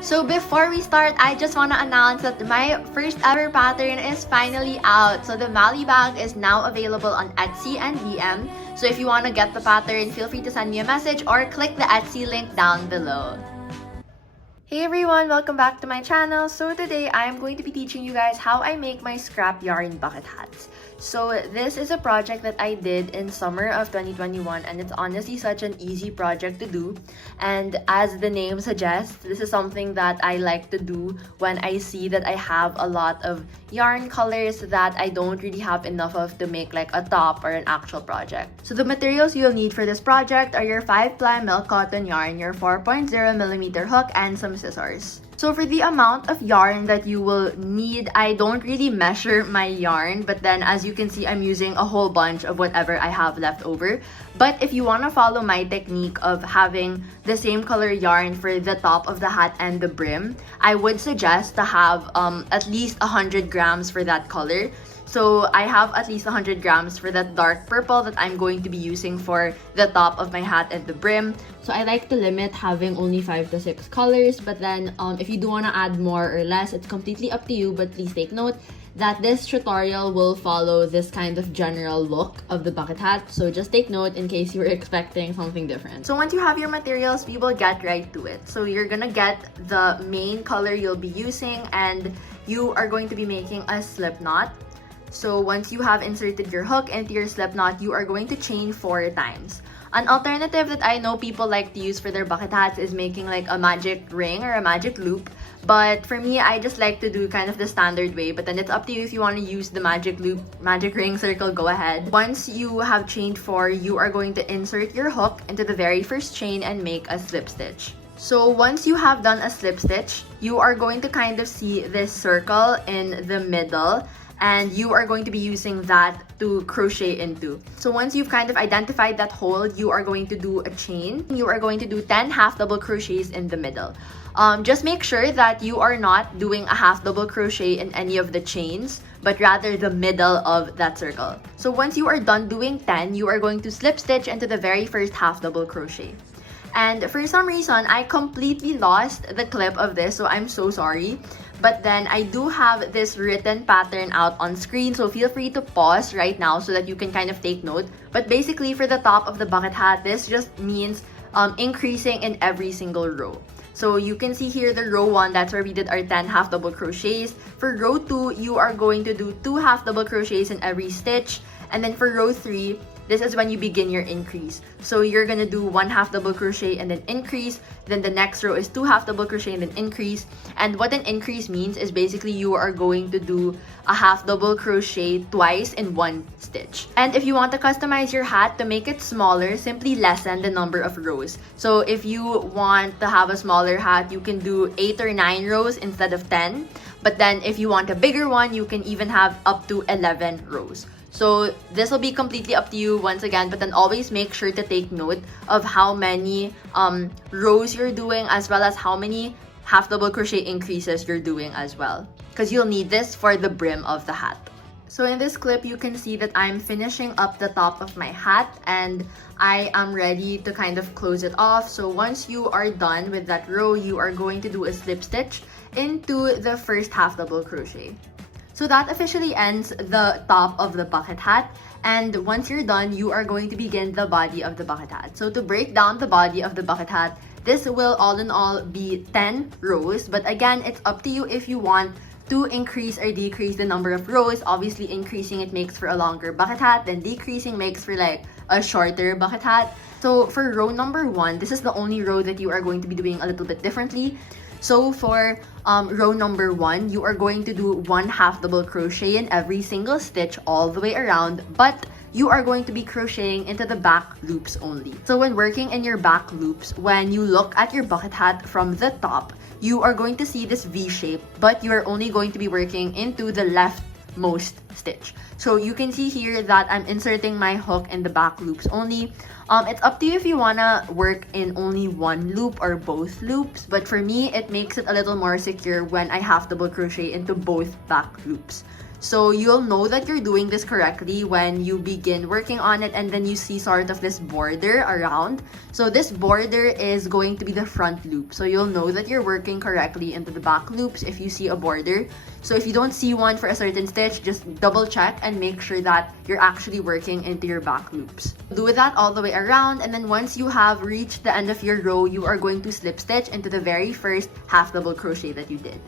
So before we start, I just want to announce that my first ever pattern is finally out. So the Mali bag is now available on Etsy and DM. So if you want to get the pattern, feel free to send me a message or click the Etsy link down below. Hey everyone, welcome back to my channel. So today I am going to be teaching you guys how I make my scrap yarn bucket hats. So this is a project that I did in summer of 2021 and it's honestly such an easy project to do. And as the name suggests, this is something that I like to do when I see that I have a lot of yarn colors that I don't really have enough of to make like a top or an actual project. So the materials you'll need for this project are your 5-ply milk cotton yarn, your 4.0mm hook, and some scissors. So for the amount of yarn that you will need, I don't really measure my yarn, but then as you can see, I'm using a whole bunch of whatever I have left over. But if you want to follow my technique of having the same color yarn for the top of the hat and the brim, I would suggest to have at least 100 grams for that color. So I have at least 100 grams for that dark purple that I'm going to be using for the top of my hat and the brim. So I like to limit having only 5 to 6 colors, but then if you do want to add more or less, it's completely up to you. But please take note that this tutorial will follow this kind of general look of the bucket hat. So just take note in case you were expecting something different. So once you have your materials, we will get right to it. So you're gonna get the main color you'll be using and you are going to be making a slip knot. So once you have inserted your hook into your slip knot, you are going to chain 4 times. An alternative that I know people like to use for their bucket hats is making like a magic ring or a magic loop. But for me, I just like to do kind of the standard way. But then it's up to you if you want to use the magic loop, magic ring circle, go ahead. Once you have chained 4, you are going to insert your hook into the very first chain and make a slip stitch. So once you have done a slip stitch, you are going to kind of see this circle in the middle. And you are going to be using that to crochet into. So once you've kind of identified that hole, you are going to do a chain. You are going to do 10 half double crochets in the middle. Just make sure that you are not doing a half double crochet in any of the chains, but rather the middle of that circle. So once you are done doing 10, you are going to slip stitch into the very first half double crochet. And for some reason, I completely lost the clip of this, so I'm so sorry. But then I do have this written pattern out on screen, so feel free to pause right now so that you can kind of take note. But basically for the top of the bucket hat, this just means increasing in every single row. So you can see here the row 1, that's where we did our 10 half double crochets. For row 2, you are going to do 2 half double crochets in every stitch. And then for row 3, this is when you begin your increase. So you're gonna do 1 half double crochet and then increase. Then the next row is 2 half double crochet and then increase. And what an increase means is basically you are going to do a half double crochet twice in 1 stitch. And if you want to customize your hat to make it smaller, simply lessen the number of rows. So if you want to have a smaller hat, you can do 8 or 9 rows instead of 10. But then if you want a bigger one, you can even have up to 11 rows. So this will be completely up to you once again, but then always make sure to take note of how many rows you're doing as well as how many half double crochet increases you're doing as well, because you'll need this for the brim of the hat. So in this clip, you can see that I'm finishing up the top of my hat and I am ready to kind of close it off. So once you are done with that row, you are going to do a slip stitch into the first half double crochet. So that officially ends the top of the bucket hat. And once you're done, you are going to begin the body of the bucket hat. So to break down the body of the bucket hat, this will all in all be 10 rows. But again, it's up to you if you want to increase or decrease the number of rows. Obviously, increasing it makes for a longer bucket hat, then decreasing makes for like a shorter bucket hat. So for row number 1, this is the only row that you are going to be doing a little bit differently. So for row number 1, you are going to do 1 half double crochet in every single stitch all the way around, but you are going to be crocheting into the back loops only. So when working in your back loops, when you look at your bucket hat from the top, you are going to see this V shape, but you are only going to be working into the leftmost stitch. So you can see here that I'm inserting my hook in the back loops only. It's up to you if you wanna work in only one loop or both loops, but for me, it makes it a little more secure when I half double crochet into both back loops. So you'll know that you're doing this correctly when you begin working on it and then you see sort of this border around. So this border is going to be the front loop. So you'll know that you're working correctly into the back loops if you see a border. So if you don't see one for a certain stitch, just double check and make sure that you're actually working into your back loops. Do that all the way around, and then once you have reached the end of your row, you are going to slip stitch into the very first half double crochet that you did.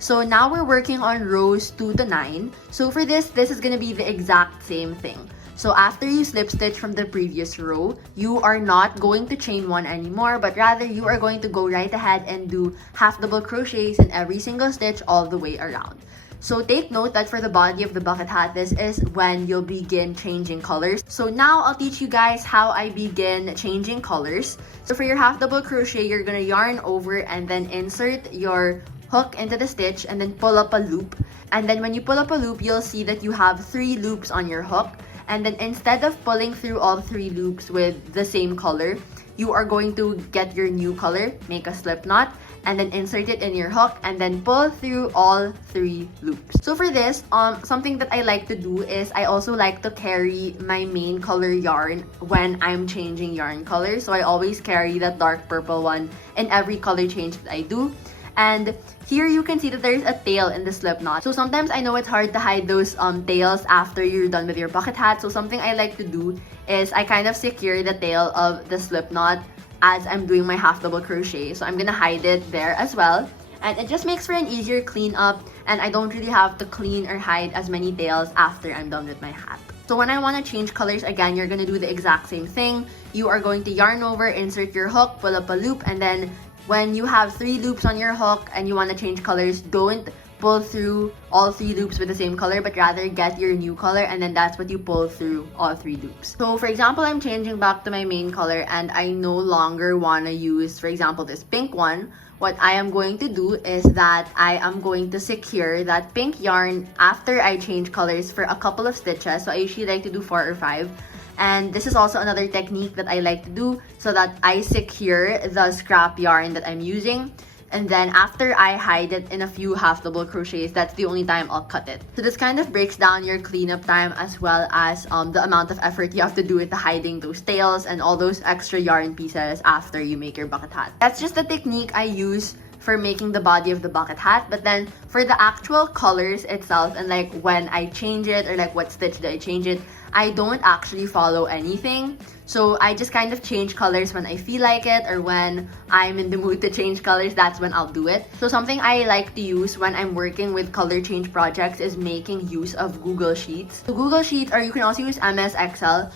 So now we're working on rows 2 to 9. So for this is going to be the exact same thing. So after you slip stitch from the previous row, you are not going to chain one anymore, but rather you are going to go right ahead and do half double crochets in every single stitch all the way around. So take note that for the body of the bucket hat, this is when you'll begin changing colors. So now I'll teach you guys how I begin changing colors. So for your half double crochet, you're gonna yarn over and then insert your hook into the stitch and then pull up a loop. And then when you pull up a loop, you'll see that you have 3 loops on your hook. And then instead of pulling through all 3 loops with the same color, you are going to get your new color, make a slip knot, and then insert it in your hook and then pull through all 3 loops. So for this, something that I like to do is I also like to carry my main color yarn when I'm changing yarn color. So I always carry that dark purple one in every color change that I do. And here you can see that there's a tail in the slip knot. So sometimes I know it's hard to hide those tails after you're done with your bucket hat. So something I like to do is I kind of secure the tail of the slip knot as I'm doing my half double crochet. So I'm gonna hide it there as well. And it just makes for an easier cleanup, and I don't really have to clean or hide as many tails after I'm done with my hat. So when I want to change colors, again, you're gonna do the exact same thing. You are going to yarn over, insert your hook, pull up a loop, and then when you have 3 loops on your hook and you want to change colors, don't pull through all 3 loops with the same color, but rather get your new color, and then that's what you pull through all 3 loops. So for example, I'm changing back to my main color and I no longer want to use, for example, this pink one. What I am going to do is that I am going to secure that pink yarn after I change colors for a couple of stitches. So I usually like to do 4 or 5. And this is also another technique that I like to do so that I secure the scrap yarn that I'm using. And then after I hide it in a few half double crochets, that's the only time I'll cut it. So this kind of breaks down your cleanup time as well as the amount of effort you have to do with the hiding those tails and all those extra yarn pieces after you make your bucket hat. That's just the technique I use for making the body of the bucket hat. But then for the actual colors itself and like when I change it or like what stitch do I change it, I don't actually follow anything. So I just kind of change colors when I feel like it, or when I'm in the mood to change colors, that's when I'll do it. So something I like to use when I'm working with color change projects is making use of Google Sheets. So Google Sheets, or you can also use MS Excel,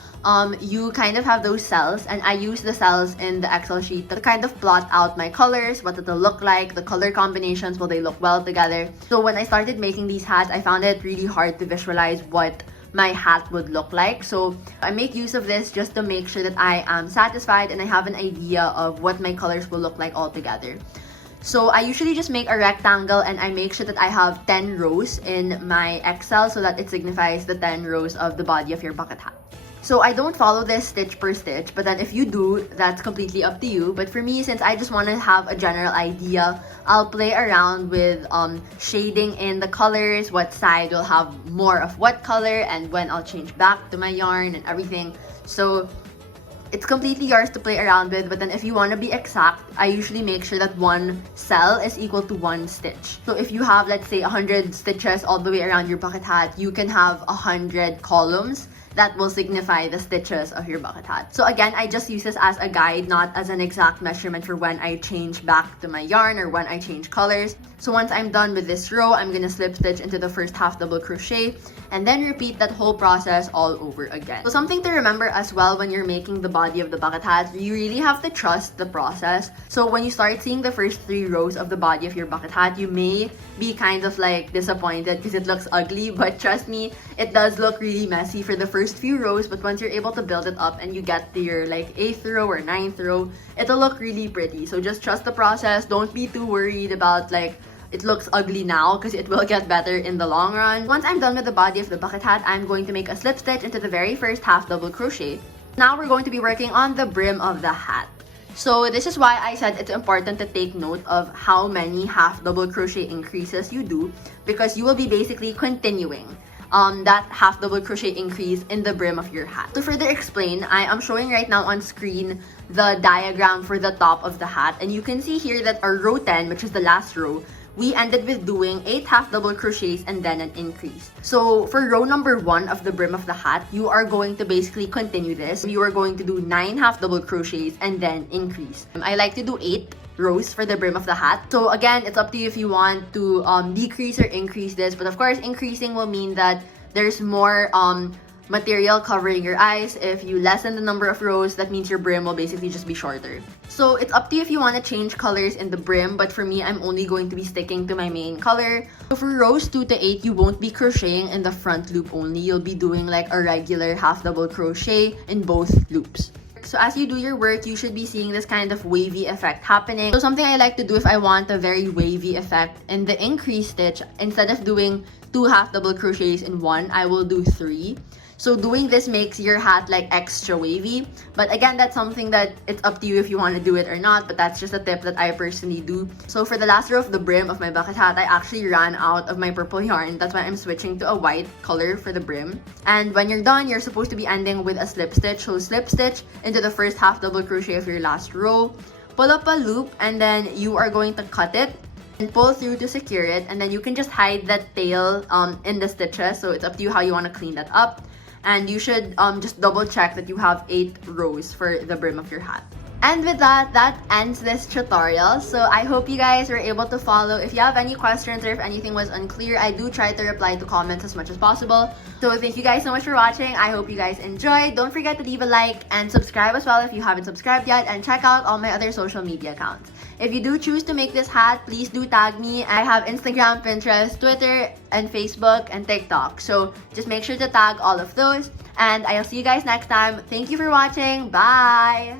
you kind of have those cells, and I use the cells in the Excel sheet to kind of plot out my colors, what it'll look like, the color combinations, will they look well together. So when I started making these hats, I found it really hard to visualize what my hat would look like. So I make use of this just to make sure that I am satisfied and I have an idea of what my colors will look like all together. So I usually just make a rectangle and I make sure that I have 10 rows in my Excel so that it signifies the 10 rows of the body of your bucket hat. So I don't follow this stitch per stitch, but then if you do, that's completely up to you. But for me, since I just want to have a general idea, I'll play around with shading in the colors, what side will have more of what color, and when I'll change back to my yarn and everything. So it's completely yours to play around with, but then if you want to be exact, I usually make sure that one cell is equal to 1 stitch. So if you have, let's say, 100 stitches all the way around your bucket hat, you can have 100 columns that will signify the stitches of your bucket hat. So again, I just use this as a guide, not as an exact measurement for when I change back to my yarn or when I change colors. So once I'm done with this row, I'm gonna slip stitch into the first half double crochet and then repeat that whole process all over again. So something to remember as well when you're making the body of the bucket hat, you really have to trust the process. So when you start seeing the first 3 rows of the body of your bucket hat, you may be kind of like disappointed because it looks ugly, but trust me, it does look really messy for the first few rows. But once you're able to build it up and you get to your like 8th row or 9th row, it'll look really pretty. So just trust the process. Don't be too worried about like it looks ugly now, because it will get better in the long run. Once I'm done with the body of the bucket hat, I'm going to make a slip stitch into the very first half double crochet. Now we're going to be working on the brim of the hat. So this is why I said it's important to take note of how many half double crochet increases you do, because you will be basically continuing that half double crochet increase in the brim of your hat. To further explain, I am showing right now on screen the diagram for the top of the hat, and you can see here that our row 10, which is the last row, we ended with doing 8 half double crochets and then an increase. So for row number 1 of the brim of the hat, you are going to basically continue this. You are going to do 9 half double crochets and then increase. I like to do 8 rows for the brim of the hat. So again, it's up to you if you want to decrease or increase this, but of course increasing will mean that there's more material covering your eyes. If you lessen the number of rows, that means your brim will basically just be shorter. So it's up to you if you want to change colors in the brim, but for me, I'm only going to be sticking to my main color. So for rows 2 to 8, you won't be crocheting in the front loop only. You'll be doing like a regular half double crochet in both loops. So as you do your work, you should be seeing this kind of wavy effect happening. So something I like to do if I want a very wavy effect in the increase stitch, instead of doing 2 half double crochets in one, I will do 3. So doing this makes your hat like extra wavy. But again, that's something that it's up to you if you want to do it or not. But that's just a tip that I personally do. So for the last row of the brim of my bucket hat, I actually ran out of my purple yarn. That's why I'm switching to a white color for the brim. And when you're done, you're supposed to be ending with a slip stitch. So slip stitch into the first half double crochet of your last row. Pull up a loop and then you are going to cut it and pull through to secure it. And then you can just hide that tail in the stitches. So it's up to you how you want to clean that up. And you should just double check that you have 8 rows for the brim of your hat. And with that, that ends this tutorial. So I hope you guys were able to follow. If you have any questions or if anything was unclear, I do try to reply to comments as much as possible. So thank you guys so much for watching. I hope you guys enjoyed. Don't forget to leave a like and subscribe as well if you haven't subscribed yet. And check out all my other social media accounts. If you do choose to make this hat, please do tag me. I have Instagram, Pinterest, Twitter, and Facebook, and TikTok. So just make sure to tag all of those. And I'll see you guys next time. Thank you for watching. Bye!